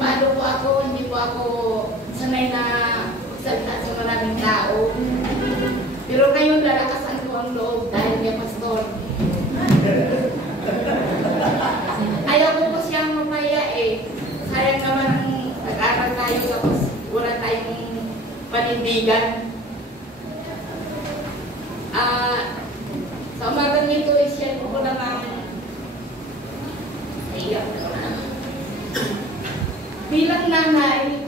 paano po ako, hindi po ako sanay na salita sa maraming tao. Pero ngayon lalakasan ko ang loob dahil may pastor. Ayaw ko po siyang mamaya eh. Sayang naman ang nag-aral tayo tapos wala tayong panindigan. Sa umagang nito, i-share ko lang ang bilang nanay,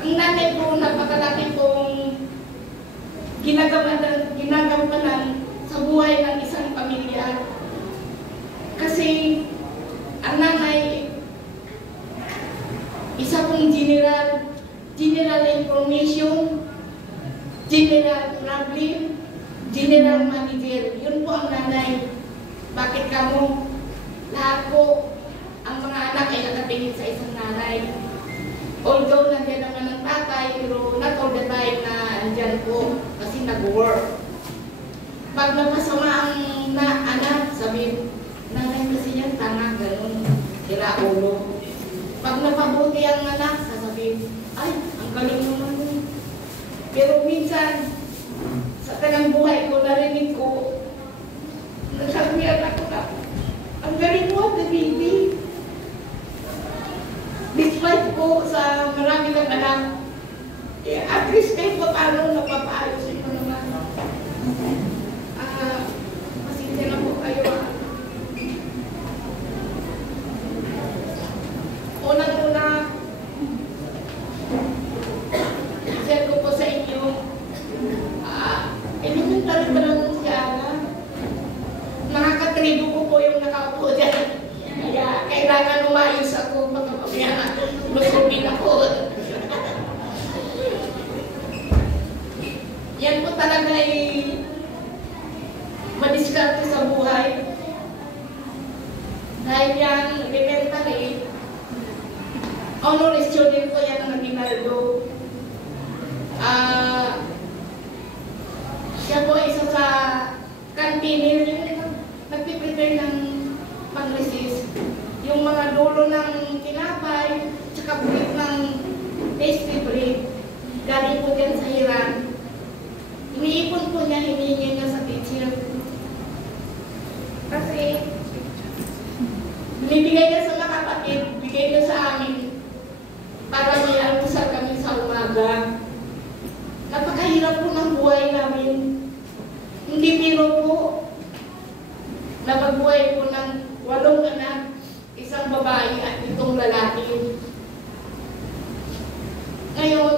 ang nanay ko napakalaki kong ginagampanan sa buhay ng isang pamilya. Kasi ang nanay, isa kong general information, general problem, general manager. Yun po ang nanay. Bakit kamo? Lahat po, ang mga anak ay nakatingin sa isang nanay. Although nandiyan naman ang tatay, pero not all the time na andyan po kasi nag-work. Pag napasama ang anak, sabi, nanay kasi yan, tanga, ganun, sira ulo. Pag napabuti ang anak, sasabihin, ay, ang galing naman mo. Pero minsan, sa tanang buhay ko, narinig ko, nasabihan ako na, ang galing mo, the baby. Despite po sa marami ng anak, at least kahit pa paano napapaayos ko naman. Pasensya na po kayo. Unang-una, share ko po sa inyo, elementary pa lang si Ana. Nakakatribo ko po yung nakaupo dyan. Kaya kailangan umayos ako pagkapamaya. Lusubin ako. Yan po talaga ay madiskarte sa buhay. Dahil yan, elementary, honor student ko yan ang Aguinaldo. Siya po isa sa canteen yung nagpiprepare ng pang-resist. Yung mga dulo ng tinapay, tsaka bread ng pastry bread, galing po dyan sa Iran. Iniipon po niya, hinihingi niya sa teacher. Kasi, binibigay niya sa mga kapatid, bigay niya sa amin, para may almusal kami sa umaga. Napakahirap po ng buhay namin. Hindi biro po. Napagbuhay po ng 8 anak, isang babae at 7 lalaki. Ngayon,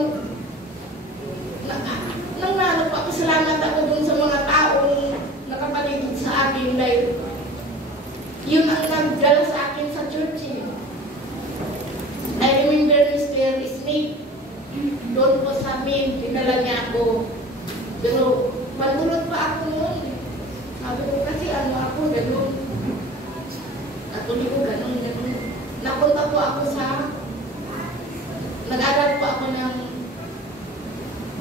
salamat ako dun sa mga taong nakapaligid sa akin dahil yun ang nagdala sa akin sa church. I remember Mr. Smith, doon po sa amin, dinala niya ako. Pero malulot pa ako noon. Sabi ko kasi ano ako, gano'n. Atuloy ko gano'n. Napunta po ako nag-aral po ako ng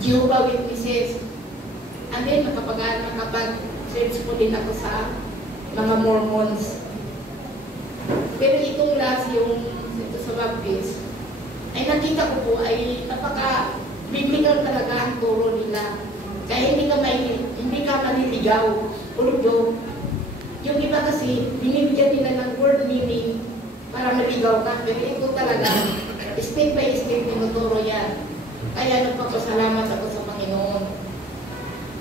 Jehovah's Witnesses. And then nakapag-search po din ako sa mga Mormons. Pero itong last yung ito sa Baptist, ay nakita ko po ay napaka-biblical talaga ang turo nila. Kaya hindi ka maliligaw. Although, yung iba kasi, binibigyan nila ng word meaning para maligaw ka. Pero ito talaga, step by step, tinuturo yan. Kaya nagpapasalamat ako sa Panginoon.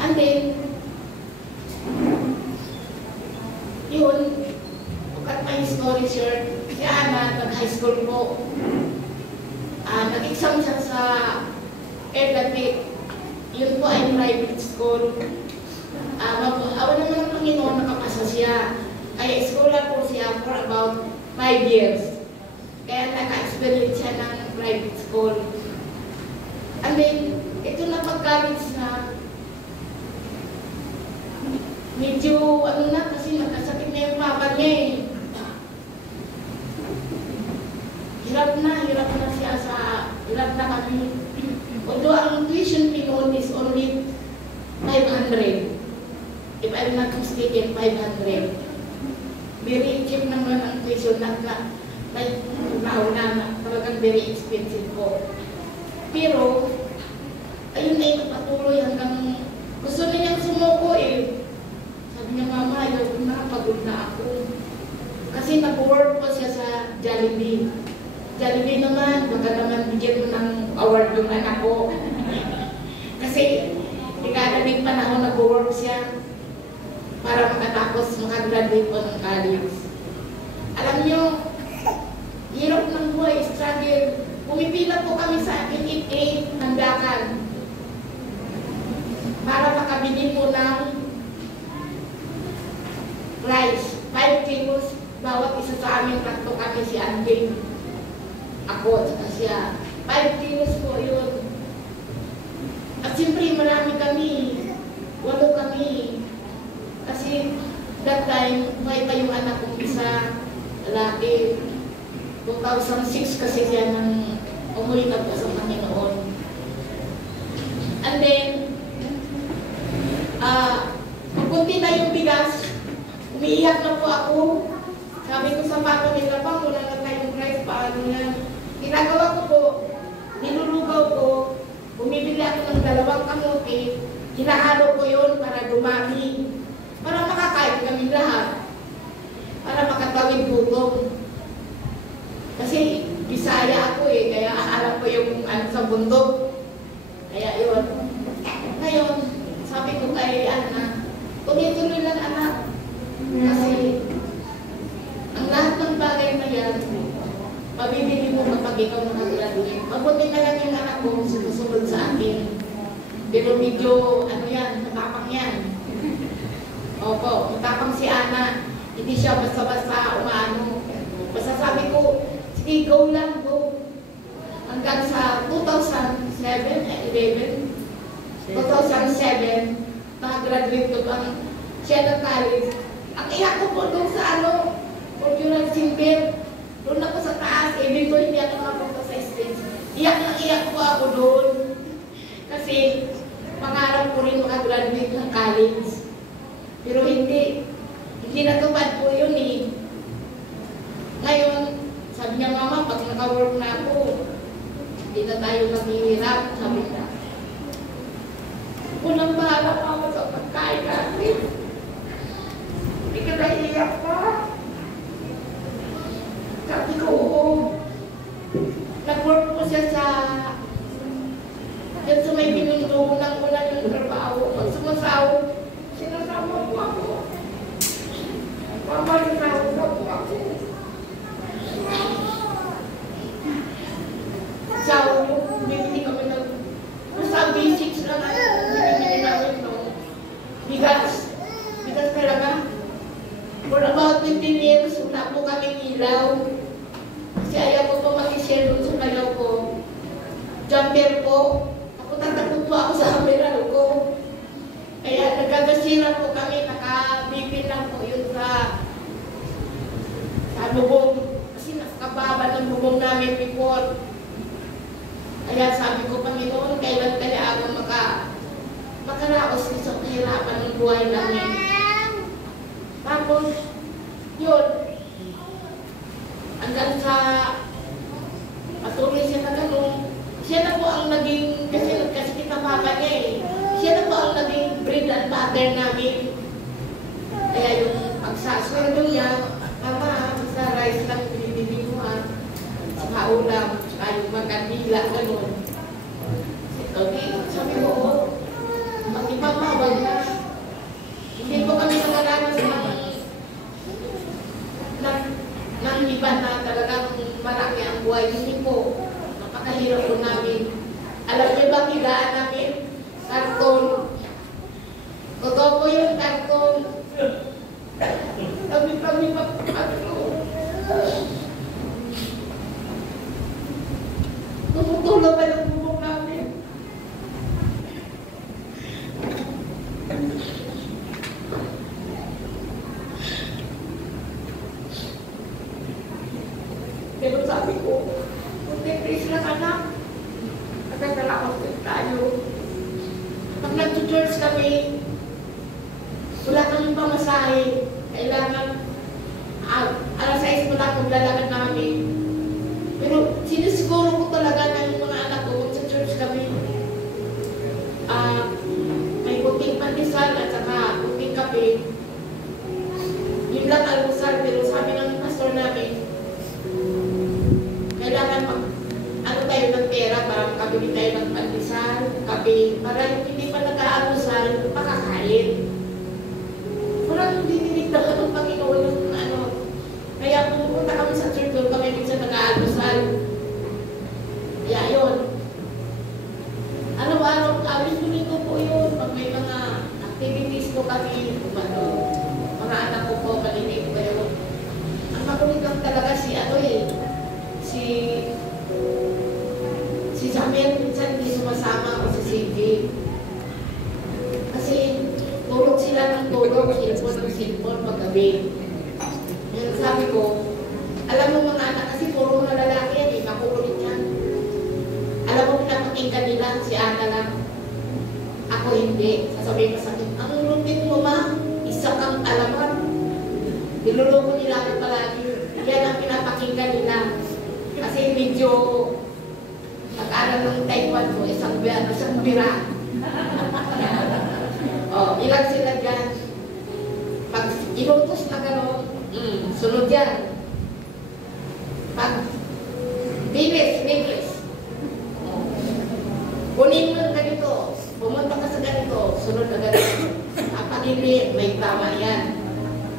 And then, yun, to cut my story short, si Ana, nag-high school po. Nag-exam siya sa Erdatic. Yun po ay private school. Awan naman ng Panginoon, nakapasa siya. Kaya scholar po siya for about 5 years. Kaya naka-experience siya ng private school. And then, ito na pag-college na, medyo ano na kasi magkasakit na yung papa niya eh. Hirap na siya hirap na kami. Although ang tuition fee noon is only 500. If I'm not mistaken, 500. very cheap naman ang tuition na may nauna talagang very expensive po. Pero, ayun na ito patuloy hanggang gusto na niyang sumuko eh. Sabi niya, Mama, ayaw ko na, pagod na ako. Kasi nag-work po siya sa Jollibee. Jollibee naman, baka naman bigyan mo ng award yung anak ko. Kasi, ikakabing panahon nag-work siya para makatapos, makagraduate po ng college. Alam niyo, hirap ng buhay, struggle. Pumipila po kami sa 888 Nandakan para makabili po ng rice. 5 kilos, bawat isa sa amin, tatlo kami si Anding. Ako, at siya. 5 kilos po yun. At siyempre, marami kami. 8 kami. Kasi, that time, may pa yung anak kong isa, lalaki. 2006 kasi siya nang umuwi na po sa Panginoon. And then, pagkunti na yung bigas, umiiyak na po ako. Sabi ko sa papa nila, Pang, wala na tayong rice, paano yan? Ginagawa ko po, nilulugaw ko, bumibili ako ng 2 kamote, hinahalo ko yun para dumami, para makakain kami lahat, para makatawid gutom. Kasi Bisaya ako eh, kaya alam ko yung sa bundok. Kaya yun. Ngayon, sabi ko kay Ana, tuloy-tuloy lang anak. Kasi ang lahat ng bagay na yan, mabibili mo kapag ikaw nakagraduate. Mabuti na lang yung anak ko sumusunod sa akin. Pero medyo, ano yan, matapang yan. Opo, matapang si Ana. Hindi siya basta-basta umaano. Basta sabi ko, sige, go lang, go. Hanggang sa 2007, 2007, nakagraduate ko pang siya ng college. Ang iyak ko po doon sa Cultural Center. Doon ako sa taas, even though hindi ako nakapunta sa stage. Iyak po ako doon. Kasi, pangarap ko rin makagraduate ng college. Pero hindi natupad po yun eh. Ngayon, sabi niya, Mama, pag naka-work na ako, hindi na tayo maghihirap, sabi niya. Unang bahala ako sa pagkain natin. Hindi ka naiiyak pa. Sabi ko, oo. Nag-work po siya dyan sa may pinundo, unang-una yung trabaho. Pag sumasahod, sinasama po ako. Mama, sinasahod na po ako. Sahod yung bibili kami ng basta basics lang bibili namin no. Bigas talaga. For about 15 years, wala po kami ilaw. Kasi ayaw ko po mag-share doon sa kalaw ko. Jumper po. Ako tatakot po ako sa kamerano ko. Kaya nagagasira po kami, nakabipin lang po yun sa bubong. Kasi nakababa ng bubong namin before. Kaya sabi ko, Panginoon, kailan kaya ako makaraos sa kahirapan ng buhay namin. Tapos, yun, hanggang sa patuloy siya na ganun, siya na po ang naging, kasi kita papa niya eh, siya na po ang naging bread and butter namin. Kaya yung pagsasweldo niya, Mama, basta rice lang binibili mo ha, sa ulam, saka yung magkandila, gano'n. Sabi ko, magipapabag na. Hindi po kami nakaranas ng iba na talagang marami ang buhay. Hindi po, napakahirap po namin. Alam niyo ba, higaan namin? Karton. Totoo po yung karton. Kami pa, tumutulong pa yung bubong namin. Pero sabi ko, please lang anak, nagkakalakas tayo. Pag nag-church kami, wala kami pamasahe. Kailangan Alas 6 mo lang maglalakad namin. Pero sinisiguro ko talaga ng mga anak ko kung sa church kami, may puting pandesal at saka puting kape. Yun lang almusal, pero sabi ng pastor namin, kailangan ano tayo ng pera para makabili tayo ng pandesal, kape, para yung hindi pa nag-aalmusal, makakain. Walang dinilig na ng Panginoon yung ano. Kaya pumunta kami sa church doon, kami minsan nag-aalmusal. Kaya yun. Araw-araw, linggo po yun. Pag may mga activities po kami, mga anak ko po, kalinig ko kayo. Ang makulit lang talaga si Jamel, minsan hindi sumasama ako sa CD. Kasi tulog sila ng tulog, silpon paggabi. Yan sabi ko, alam mo mga anak, kasi puro na lalaki yan, makukulit yan. Alam mo, pinapakinggan nila, si Ana lang. Ako hindi. Sasabihin ko sa akin, ang routine mo ma, isa kang alaman. Niluloko nila ako palagi. Yan ang pinapakinggan nila. Kasi medyo pag-aral ng taekwondo, isang bira. Ilang sila dyan. Pag inutos na gano'n, sunod yan. Pag bilis. Kunin mo ng ganito, pumunta ka sa ganito, sunod na ganito. Panili, may tama yan.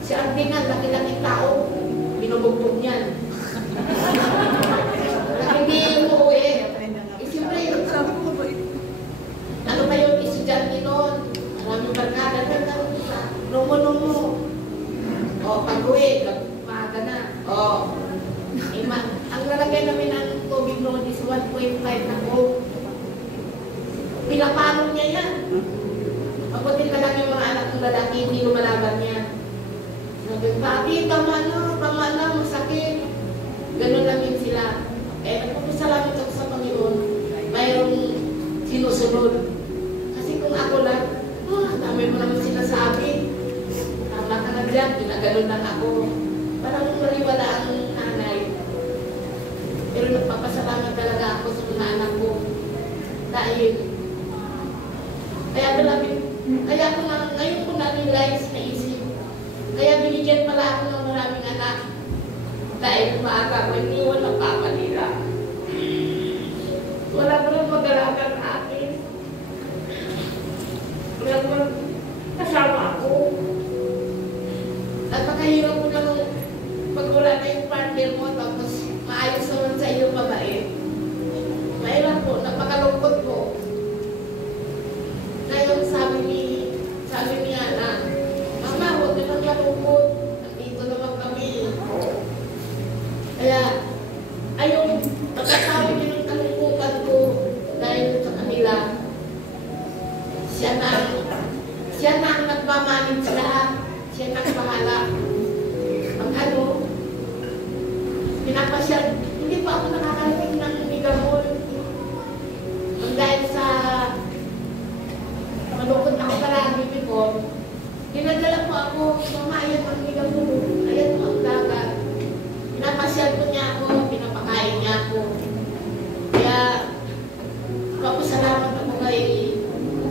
Si Ardingan, laki-laki tao, binubugbog niyan. Hindi mo uwi. Siyempre, ano ba yung estudyante noon? Maraming barkada na numo. Pag-uwi, maaga na. Ang lalagay namin ng tubig noon is 1.5 na coke. Pinapalo niya yan. Mabuti ka lang yung mga anak ng lalaki, hindi lumalaban niya. Sabi, papi, tama na, masakit. Ganun lang yun sila. Nagpapasalamat ako sa Panginoon. Mayroong sinusunod. Kasi kung ako lang, dami mo naman sinasabi. Tama ka na dyan, ginaganon lang ako. Parang maliwala ang nanay. Pero nagpapasalamat talaga ako sa mga anak ko. Dahil, kaya ko nga, ngayon ko na-realize na isip. Kaya binigyan pala ako ng maraming anak. Dahil maaga ko, iniwan ang papa nila. Wala ko nang mag-alaga sa akin. Wala ko nang kasama ako. At makahirap ko nang pag wala na yung partner mo, tapos maayos naman sa iyo mabait. Mahirap po, napakalungkot po. Ngayon sabi ni Ana, Mama, huwag ka nang malungkot. Nandito naman kami. Kaya, ayun, pagkatawid yun ang kalungkutan ko dahil sa kanila. Siya na ang nagmamanid sila. Siya nagbahala. Ang pinapasyal, hindi pa ako nakakarating ng Migamon. Dahil sa malungkot ako palagi before, dinadala po ako, Mama, ayan ang Migamon, ayan ang dagat. Pinapasyal ko niya ako, pinapakain niya ako. Kaya, papasalamat ako kay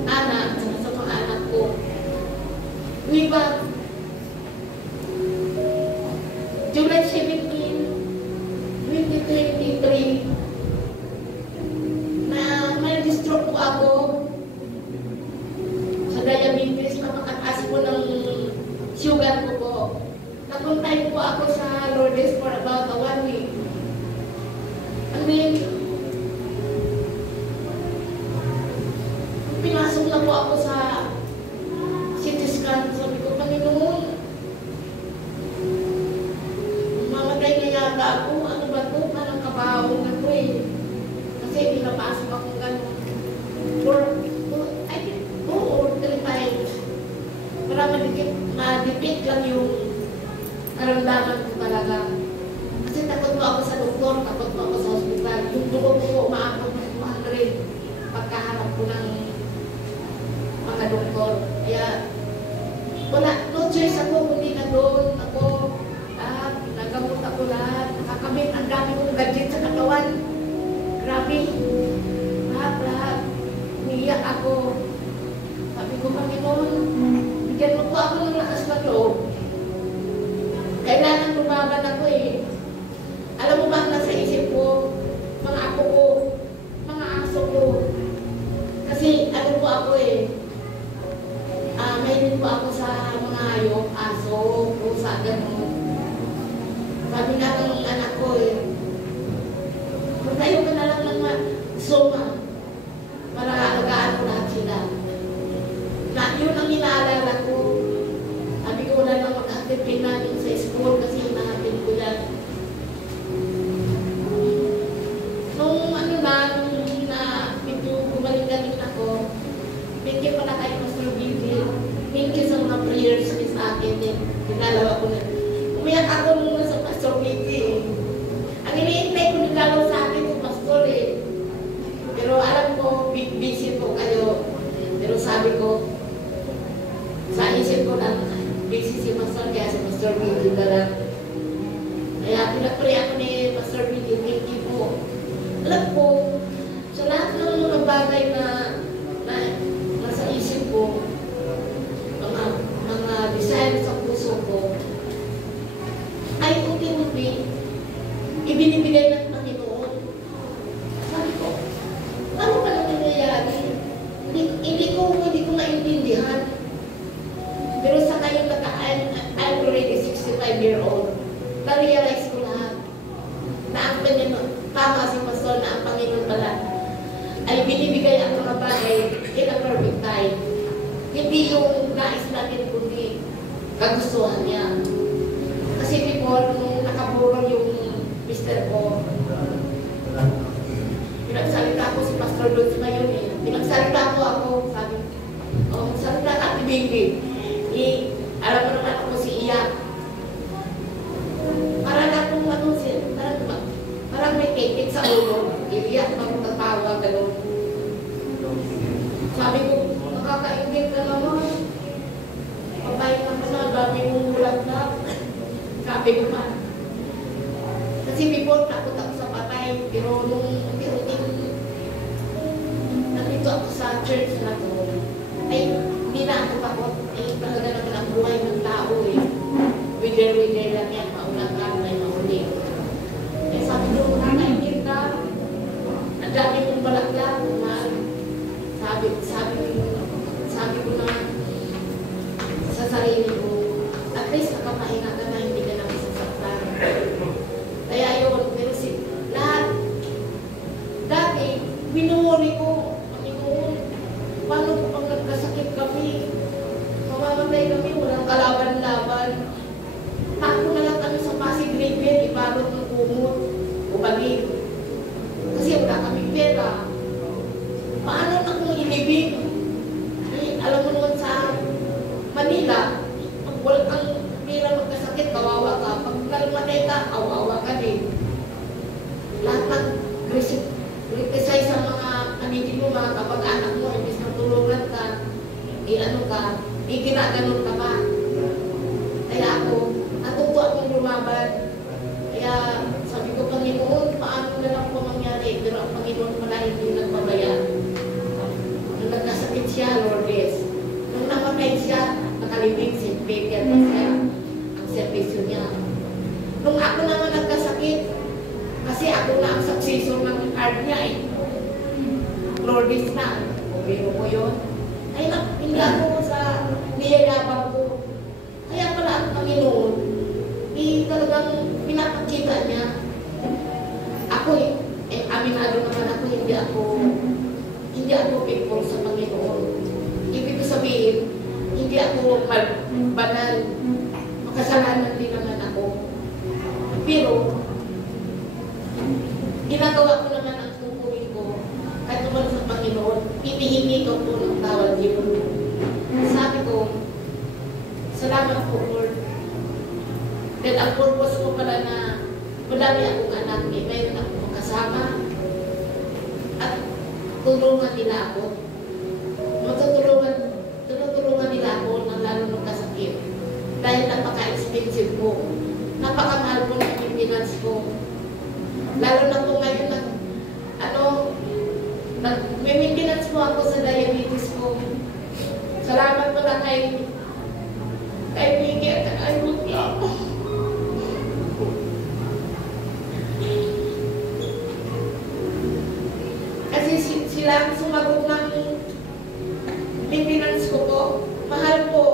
Ana at sa mga anak ko. Diba, July 17, 2023, na may stroke po ako sa diabetes, napakataas po ng sugar ko po. Napuntay po ako sa Lourdes for about 1 week. And then, pinasok na po ako sa CT scan. Sabi ko, Panginoon, mamatay na yata ako. Ano ba ito? Parang kabahong na ito eh. Kasi pinapasok akong gano'n. I think 2 or 3 times. Para madikit lang yung karamdaman ko talaga. Kasi takot mo ako sa doktor, takot mo ako sa hospital. Yung dugo ko umaabot ng 200 pagkaharap ko ng mga ibinibigay ng Panginoon. Sabi ko, ano ba na nangyayari? Hindi ko maintindihan. Pero sa ngayon, I'm already 65-year-old. Na-realize ko lahat na ang Panginoon, tama si Pastor na ang Panginoon pala ay binibigay ang mga bagay in a perfect time. Hindi yung nais natin kundi kagustuhan niya. Kasi before, nung nakaburol yung mister ko, pinagsalita ko si Pastor Lutz ngayon eh. Pinagsalita ko ako, sabi, salita ka, Bibi. Alam mo naman ako si Iyak. Parang may kikit sa ulo. Iiyak, magtatawa, gano'n. Sabi ko, nakakaingit ka naman. Pabayang ako na, dami mong ulat na. Sabi ko pa. Kasi before, takot ako sa patay. Pero nung nandito ako sa church na to, ay hindi na ako takot. Eh, talaga naman ang buhay ng tao eh. Wither lang yan, maulang ka, may mauli. Eh, sabi ko, nakakaingit ka. Ang dami mong balaglag. Sabi ko na sa sarili ko, at least nakapahinga ka na, hindi ka na masasaktan. Kaya yun, pero lahat, dati, binuhuli ko, Panginoon, paano ko pag nagkasakit kami, mamamatay kami, walang kalaban-laban. Takbo na lang kami sa Pasig River, ibalot ng kumot, o bagay. Kasi wala kami pera. Paano na kung ilibig? Alam mo naman sa Manila, pag wala kang pera magkasakit, kawawa ka. Pag kalmatay ka, kawawa ka din. Lahat ng criticize sa mga paligid mo, mga kapag-anak mo, imbis na tulungan ka, ginaganon ka pa. Kaya ako, natuto akong lumaban. Kaya sabi ko, Panginoon, paano na lang po mangyari? Pero ang Panginoon pala hindi nagpabaya. Nung nagkasakit siya, Lourdes. Nung namatay siya, nakalibing si Peter na siya. Ang servisyo niya. Nung ako naman nagkasakit, kasi ako na ang successor ng card niya eh. Lourdes na. O biro ko yun. Ay, hindi ako sa niyayabang ko. Kaya pala ang Panginoon, talagang pinapakita niya. Ako aminado naman ako, hindi ako faithful sa Panginoon. Ibig sabihin, hindi ako banal. Makasalanan din naman ako. Pero, ginagawa ko naman ang tutuwin ko, kahit naman sa Panginoon, hinihingi ko po ng tawad yun. Sabi ko, salamat po, Lord. Dahil ang purpose ko pala na madami akong anak, mayroon akong kasama at tulungan nila ako. Tutulungan nila ako ng lalo ng kasakit. Dahil napaka-expensive ko. Napakamahal ko ng maintenance ko. Lalo na po ngayon nag-maintenance po ako sa diabetes ko. Salamat pala kay Miguel at kay Mutya. Kasi sila ang sumagot ng maintenance ko po. Mahal po.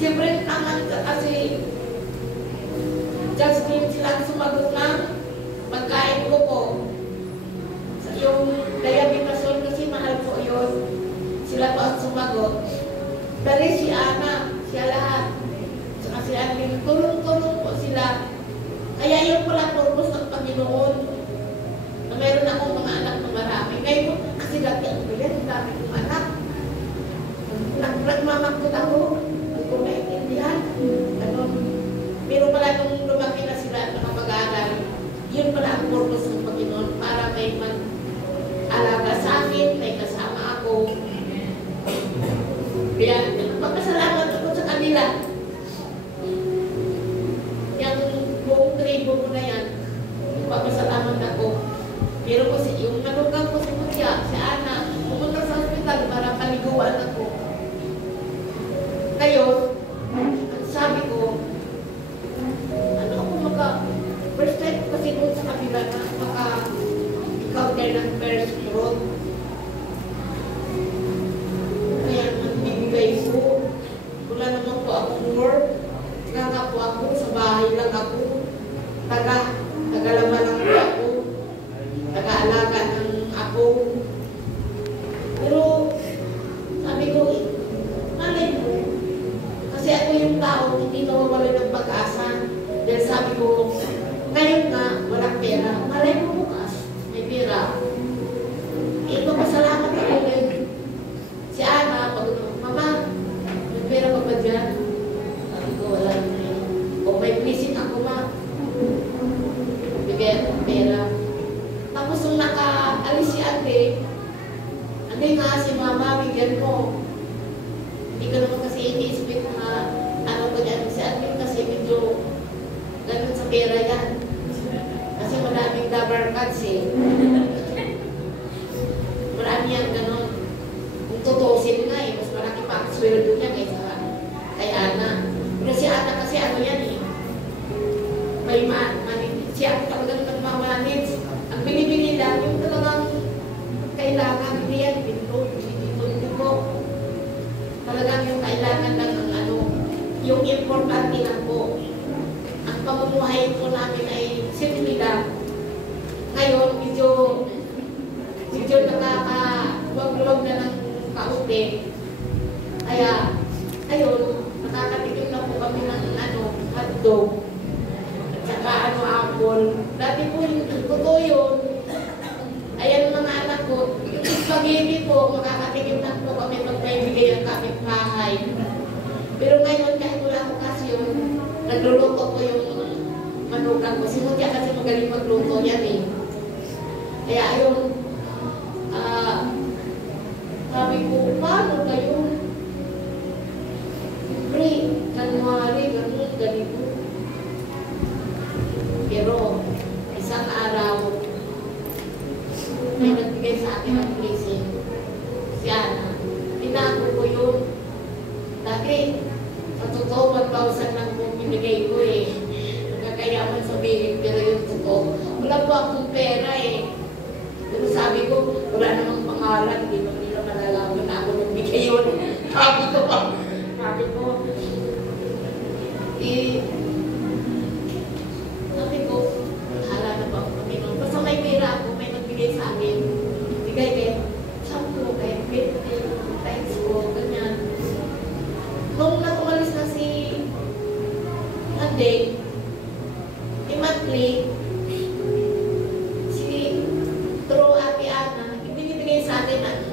Siyempre, kasi Justin, sila ang sumagot ng pagkain ko po. Yung diabetes kasi mahal po yun. Sila po ang sumagot. Dali si Ana, siya lahat. Saka si Alvin, tulong-tulong po sila. Kaya yun pala purpose ng Panginoon. Na meron akong mga anak na marami. Ngayon, kasi dati ang bilis, dami kong anak. Nagmamagkot ako. Hindi ko naiintindihan. Pero pala nung lumaki na sila at nakapag-aaral, yun pala ang purpose ng Panginoon para may mag-alaga sa akin, may kasama ako. Kaya magpasalamat ako sa kanila. Yung buong tribo ko na yan, magpasalamat ako. Pero kasi yung manugang ko si Mutya, si Ana, pumunta sa hospital para paliguan ako. Ngayon, sabi ko, ano ako First time ko kasi doon sa kabila na maka-encounter ng first road. Kaya nagbibigay ko. Wala naman po akong work. Nanga po ako, sa bahay lang ako. Tagalama lang po ako. Taga-alaga ng ako. Pero, sabi ko, malay mo. Kasi ako yung tao, hindi nawawala ng pag-asa. Dahil sabi ko, ngayon nga, walang pera. Malay mo bukas, may pera. Ito, pasalamat ako din. Si Ana, pag Mama, may pera pa ba dyan? Sabi ko, wala na yun. O may visit ako, Ma. Bigyan ng pera. Tapos nung naka-alis si Ate, ano nga si Mama, bigyan mo. Hindi ko naman kasi ini-expect na ano ko dyan si Ate kasi medyo ganun sa pera yan. Kasi maraming double cuts eh. Marami yan ganun. Kung tutusin nga eh, mas malaki pa ang sweldo niya kaysa kay Ana. Pero si Ana kasi ano yan eh. May si Ana talagang nagmamanage. Ang binibili lang yung talagang kailangan hindi yan, pinto, hindi po. Talagang yung kailangan ng ano, yung importante lang po. Ang pamumuhay po namin ay simple lang. Ngayon, medyo nakaka-wag-wag na ng kaunti. Kaya, ayun, nakakatikim na po kami ng ano, hotdog. At saka ano, apple. Dati po yung totoo yun. Ayan mga anak ko, yung spaghetti po, makakatikim na po kami pag may bigay ang kapitbahay. Pero ngayon, kahit wala akong kasyon, nagluluto ko yung manugang ko. Si Mutya kasi magaling magluto yan eh. Kaya ayun, sabi ko, paano kayo? Siyempre, January, ganun, ganito. Pero, isang araw, may nagbigay sa akin ng blessing. Si Ana, tinago ko yun. Dati, sa totoo, 1,000 lang po binigay ko eh. Nagkakayaman sabihin, pero yung totoo, wala po akong pera eh. Pero sabi ko, wala namang pangalan, di ba nila malalaman na ako nagbigay yun. Sabi ko, hala na ba ako kami nun? Basta may pera ako, may nagbigay sa akin. Bigay kayo, sabi ko, kahit 50 times ko, ganyan. Nung umalis na si Ate, monthly, si True Ate Ana, ibinibigay sa atin ang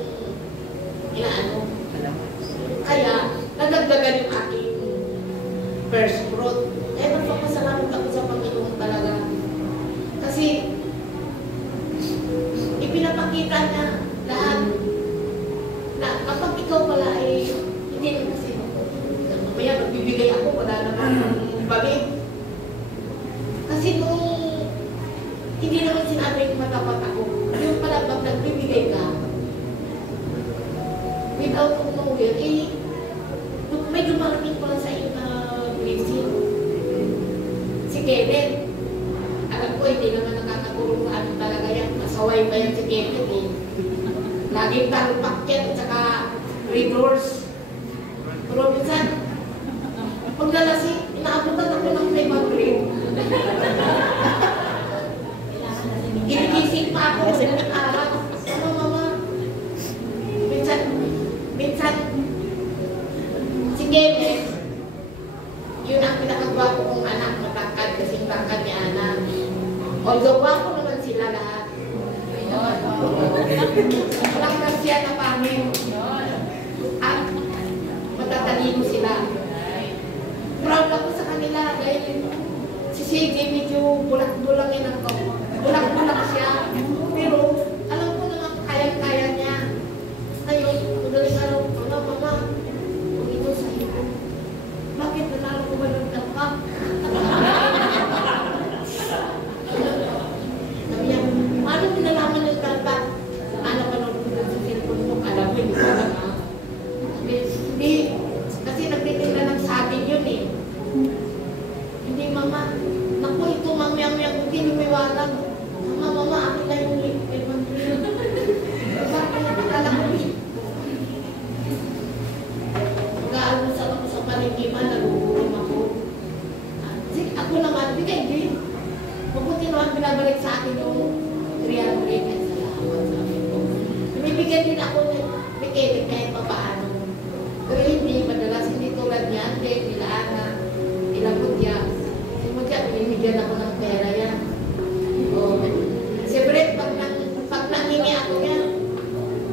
inaano. Kaya, nadagdagan yung aking first fruit. Kaya nagpapasalamat ako sa Panginoon talaga. Kasi, ipinapakita niya lahat na kapag ikaw pala ay hindi naman kasi mamaya magbibigay ako, wala naman balik. Kasi nung hindi naman sinabi yung matapat ako, yung pala pag nagbibigay ka, without knowing, medyo malaking pala sa iyo na blessing. Si Kenneth, alam ko hindi naman nakakatulong sa ano talaga yan. Masaway pa yan si Kenneth eh. Laging talpak yan at saka redoors. Pero minsan, pag nalasing, inaabutan ako ng 500. Ginising pa ako ng araw. Ano mama? Minsan, si Kenneth, yun ang pinakagwapo kong anak, matangkad kasing tangkad ni Ana. Although gwapo naman sila lahat. Walang kasya na pangin. At matatalino sila. Proud ako sa kanila dahil si CJ medyo bulak-bulangin ang to. Bulak-bulak siya. Pero alam ko naman kayang-kaya niya. Ngayon, madaling araw, mama, kung ito sa iyo, bakit nanalo ko ba ng dampak? Sabi niya, paano mo nalaman ng dampak? Ano pa nung sa cellphone mo? Alam mo, hindi ko alam ha? Hindi. Kasi nagtitinda ng sa atin yun eh. Hindi mama. Naku, ito mamiyang-miyang naman pinabalik sa akin yung 300 at salamat sa akin ko. Binibigyan din ako ng mechanic kahit pa paano. Pero hindi, madalas hindi tulad niya, hindi, nila Ana, nila Mutya. Si Mutya, binibigyan ako ng pera yan. O, siyempre, pag nangingi ako yan,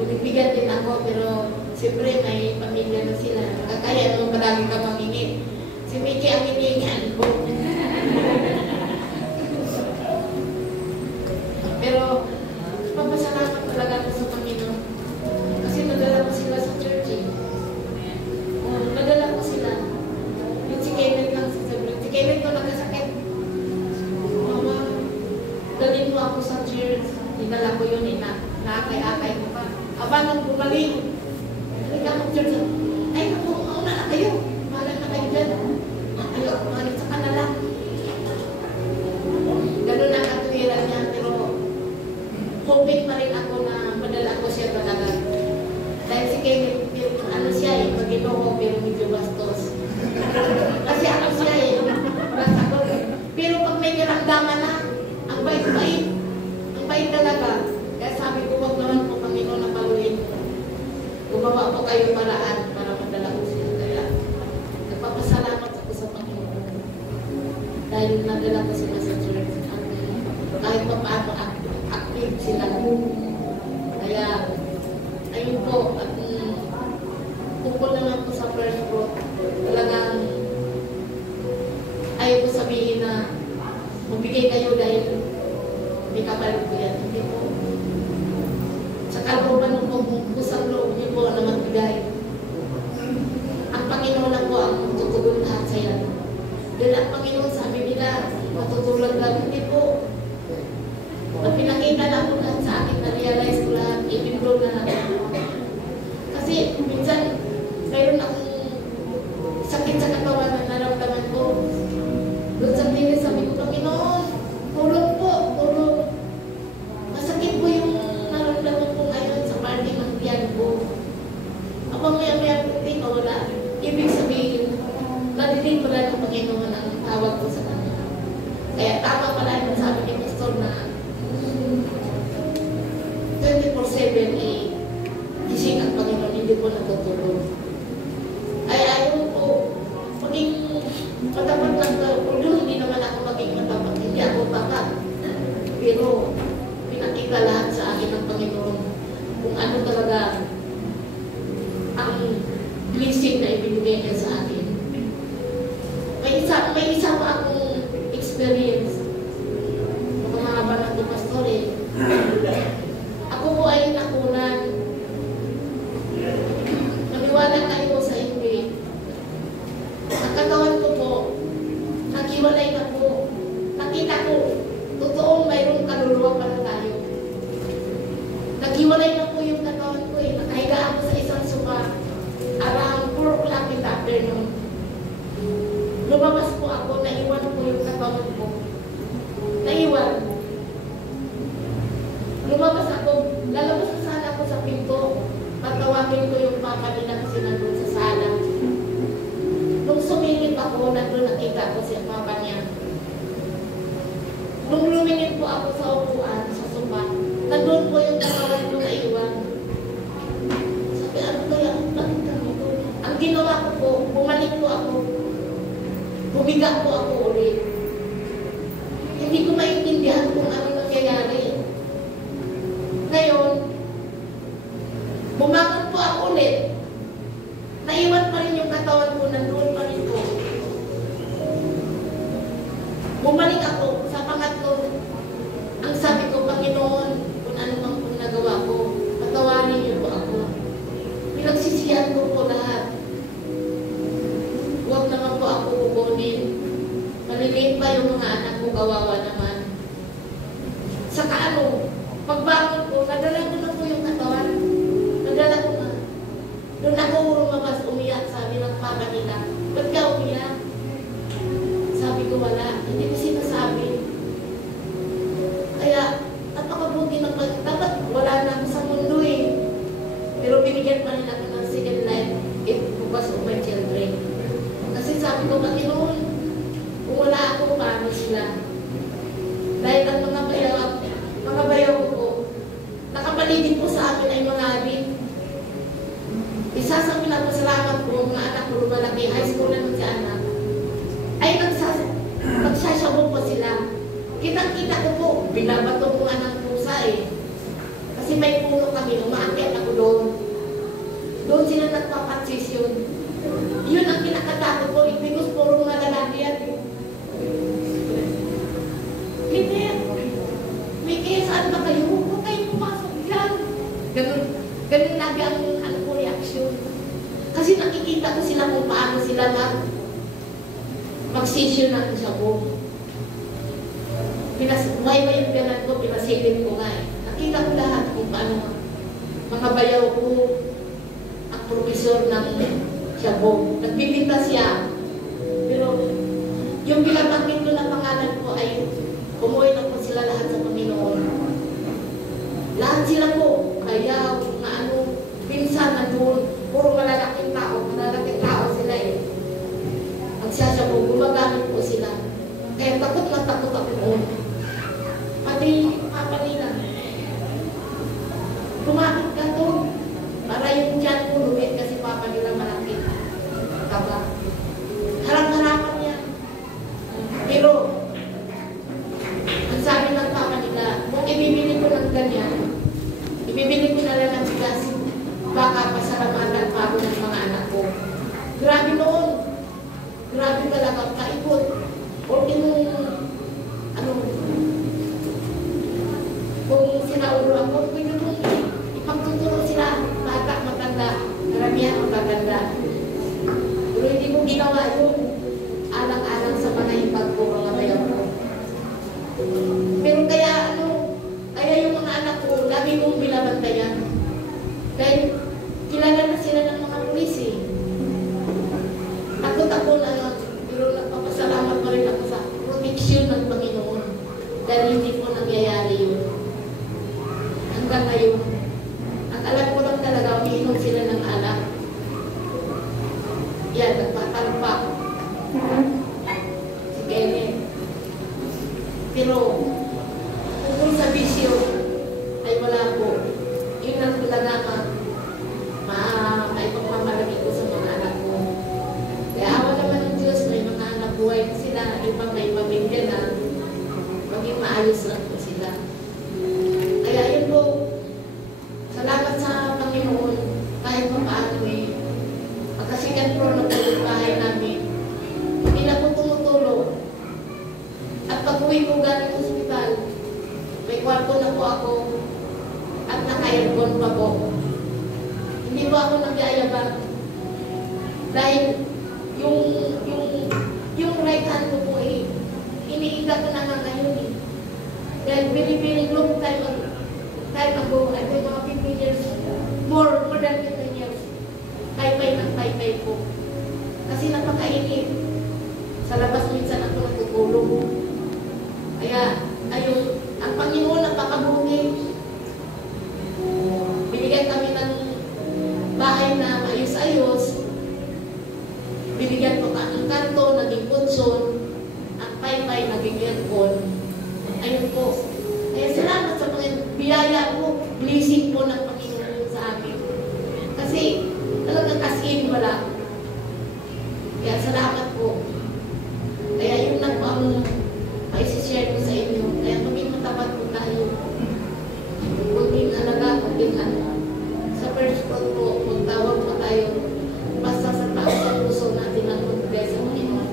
binibigyan din ako, pero siyempre may pamilya na sila. Kaya nung palagi ka mangingi, si Mickey ang hiningan ko. Pero, papasalamat talaga ako sa Panginoon. Kasi nadala ko sila sa church eh. Nadala ko sila. Yung si Kenneth lang sa Sabrina. Si Kenneth ko nagkasakit. Mama, dalhin mo ako sa church. Dinala ko yun eh, nakakay-akay ko pa. Aba, nang gumaling. Halika ako church. Ay, naku, mauna na kayo. Mahalan na kayo dyan. Ayaw, mahalan sa kanala. Ganun ang katuwiran niya, pero hoping pa rin ako na madala ko siya talaga. Dahil si Kenneth, ano siya eh, Pag-Ginoo, pero medyo bastos. Kasi ano siya eh, basta ko. Pero pag may niramdaman na, ang bait-bait. Ang bait talaga. Kaya sabi ko, wag naman po Panginoon na paluin. Gumawa po kayo paraan para madala ko siya. Kaya nagpapasalamat ako sa Panginoon. Dahil nadala ko sila sa church. Kahit pa paano active sila. Kaya, ayun po, at tungkol naman po sa first group, talagang ayaw ko sabihin na magbigay kayo dahil may kapalit ko yan. Hindi po. Sa kalooban ng kusang loob niyo po na magbigay. Ang Panginoon lang po ang tutugon lahat sa yan. Dahil ang Panginoon sabi nila, matutulad lang. Hindi po. Pag pinakita na po lahat sa akin, na-realize ko lahat, i-improve na lahat. Kasi minsan, mayroon akong sakit sa katawan na naramdaman ko. Doon sa tingin, sabi ko, Panginoon, tulong po, tulong. Masakit po yung naramdaman ko ngayon sa party ng tiyan ko. Ako maya-maya po, hindi mawala. Ibig sabihin, nadinig pala ng Panginoon ang tawag ko sa kanila. Kaya tama pala yung sabi ni Pastor na 24/7 eh, gising ang Panginoon, hindi po natutulog. Ay ayaw po, maging matapat lang daw. Although hindi naman ako maging matapat, hindi ako tapat. Pero pinakita lahat sa akin ng Panginoon kung ano talaga ang blessing na ibinigay niya sa akin. May isa pa akong experience. Mahaba na ito, Pastor eh. Ako po ay nakunan. Maniwala kayo sa hindi. Ang katawan ko po, naghiwalay na po. Nakita ko, totoong mayroong kaluluwa pala tayo. Naghiwalay na po yung katawan ko eh. Nakahiga ako sa isang sofa. Around 4 o'clock in the afternoon. Lumabas po ako, naiwan po yung katawan ko. Naiwan. Lumabas ako, lalabas na sana ako sa pinto. Patawagin ko yung papa nila kasi nandun sa sala. Nung sumilip ako, nandun nakita ko si papa niya. Nung lumingin po ako sa upuan, sa sofa, nandun po yung katawan ko naiwan. Sabi, ano kaya? Bakit kami ito? Ang ginawa ko po, bumalik po ako. Bumiga po ako ulit. Hindi ko maintindihan kung ano nangyayari. Ngayon, bumangon po ako ulit. Naiwan pa rin yung katawan ko, nandoon pa rin po. Bumalik ako sa pangatlo. Ang sabi ko, Panginoon, kung ano mang kung nagawa ko, patawarin niyo po ako. Pinagsisihan ko po lahat. Huwag naman po ako kukunin. Maliliit pa yung mga anak ko, kawawa naman. Saka ano, pagbangon ko, nadala ko na po yung katawan. Nadala ko na. Doon ako lumabas, umiyak, sabi ng papa nila, ba't ka umiyak? Sabi ko, wala. Hindi ko sinasabi. Kaya, napakabuti ng dapat wala na ako sa mundo eh. Pero binigyan pa rin ako ng second life because of my children. Kasi sabi ko, Panginoon, kung wala ako, paano sila? Kitang-kita ko po, binabato ko nga ng pusa eh. Kasi may puno kami, umaakyat ako doon. Doon sila nagpapatsisyon. Yun ang kinakatakot ko, because puro mga lalaki yan eh. Hindi, may kaya saan ba kayo? Huwag kayong pumasok dyan. Ganun lagi ang ano ko reaksyon. Kasi nakikita ko sila kung paano sila mag-session ng sabong. May yung ganan ko, pinasilin ko nga eh. Nakita ko lahat kung paano mga bayaw ko ang profesor ng sabong. Nagbibinta siya. Pero yung pinabanggit ko na pangalan ko ay umuwi na po sila lahat sa Panginoon. Lahat sila po, bayaw, mga ano, pinsan na doon, puro malalaking tao sila eh. Magsasabong, gumagamit po sila. Kaya takot na takot ako noon. Pati papa nila, kumapit ka doon. Para yung tiyan ko lumit kasi papa nila malaki. Kaba. Harap-harapan niya. Pero, ang sabi ng papa nila, kung ibibili ko ng ganyan, ibibili ko na lang ng bigas, baka pasalamatan pa ako ng mga anak ko. Grabe noon. Grabe talaga, kaikot. Ultimong, ano, kung sinaulo ako, pwede kong ipagtuturo sila, bata, matanda, karamihan magaganda. Pero hindi ko ginawa yun, alang-alang sa panahipag ko, mga bayaw ko. Pero kaya, kaya yung mga anak ko, lagi kong binabantayan. Dahil, kilala na sila ng mga pulis eh. Takot ako na, pero nagpapasalamat pa rin ako sa proteksyon ng Panginoon. Dahil hindi po nangyayari yun. Hanggang ngayon, ang alam ko lang talaga, umiinom sila ng alak. Yan, nagpatalpak. Si Kenneth. Pero, kung sa bisyo, ay wala po. Yun ang talaga ay pagmamalaki ko sa mga anak ko. Kaya awa naman ng Diyos, may mga anak buhay na sila, ibang may pamilya na maging maayos lang po sila. Kaya yun po, salamat sa Panginoon, kahit pa paano eh. Pagkasigan po ng bahay namin, hindi na po tumutulog. At pag-uwi ko galing hospital, may kwarto na po ako at naka-aircon pa po. Hindi po ako nag-aayabang dahil yung right hand ko po eh, iniinda ko na nga ngayon eh. Dahil very long time ago, I think mga 15 years, more than 15 years, pay-pay ng pay-pay po. Kasi napakainit. Sa labas minsan ako natutulog. Kaya, ayun, ang Panginoon napakabuti. Binigyan kami ng bahay na ayos-ayos. Binigyan ko ang kanto, naging kutson, ang pay-pay, naging aircon. Ayun po. Kaya salamat sa mga biyaya po, blessing po ng Panginoon sa amin. Kasi talagang as-in wala. Kaya salamat po. Kaya yun lang po ang maisishare ko sa inyo. Kaya maging matapat po tayo. Maging alaga, maging sa first call po, magtawag po tayo. Basta sa taos sa puso natin ang magdaya sa Panginoon.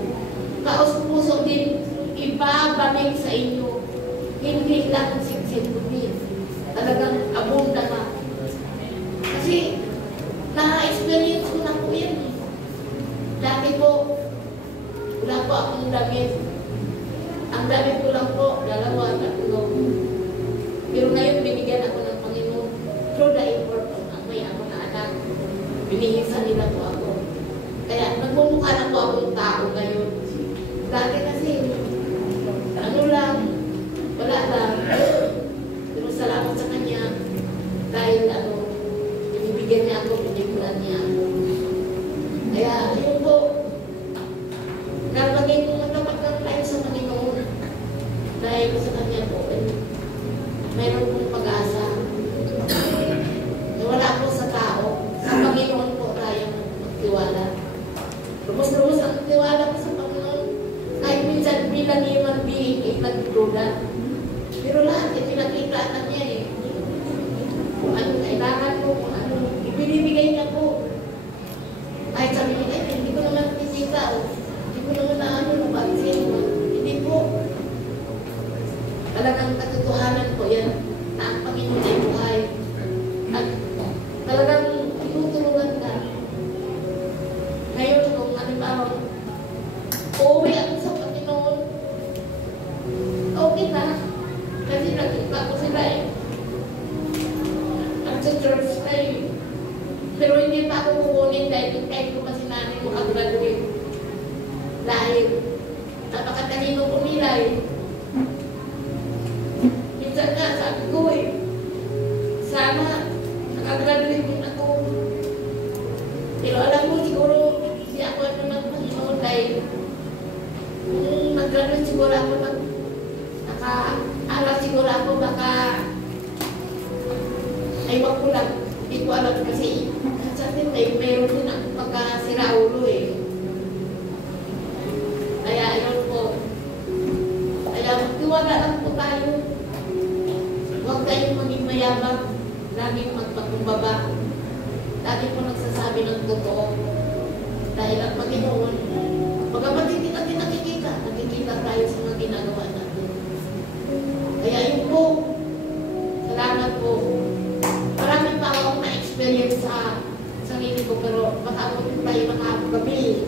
Taos puso din, ibabalik sa inyo. Hindi lang siksik kundi. Talagang abunda ka. Kasi, na-experience ko na po yan. Dati po, wala po akong damit. Ang damit ko lang po, 2, 3. Pero ngayon, binigyan ako ng Panginoon. Through the effort ng may ako na anak. Binihisan nila po ako. Kaya, nagmumukha na po akong tao ngayon. Dati kasi, ano lang, wala lang. Pero salamat sa Kanya. Dahil binibigyan niya ako, binibigyan niya ako. Kaya, yun po, maging matapag tayo sa Panginoon. Dahil sa Kanya po, mayroon pong pag-asa. Wala po sa tao. Sa Panginoon po tayo magtiwala. Lubos-lubos ang tiwala ko sa Panginoon. Kahit minsan bilang human being, nagduda. lahat. Pero lahat, pinakita niya eh. Kung ano kailangan ko, kung ano, ibinibigay niya po. Kahit sabi niya, hindi ko naman kisita, hindi ko naman na ano, napansin. Hindi po. Talagang katotohanan po yan na ang Panginoon ay buhay. At talagang tinutulungan ka. Ngayon, kung halimbawa, uuwi ako sa Panginoon, okay na. Kasi nakita ko sila eh. At sa church na eh. Pero hindi pa ako kukunin dahil kahit ko pa sinabi ko mag-graduate. Dahil napakatalino ko nila eh. Minsan nga sabi ko eh, sana nakagraduate din ako. Pero alam mo siguro, hindi ako ano ng dahil kung nag-graduate siguro ako naka-aral siguro ako baka aywan ko lang. Hindi ko alam kasi sa atin eh, meron din ako pagkasira ulo eh. Kaya ayun po. Kaya magtiwala lang po tayo. Huwag tayong maging mayabang. Laging magpakumbaba. Lagi po nagsasabi ng totoo. Dahil ang Panginoon, pagkapat hindi natin nakikita tayo sa mga ginagawa natin. Kaya yun po, salamat po. Marami pa akong na-experience sa sarili ko, pero baka ako din tayo nakakagabi.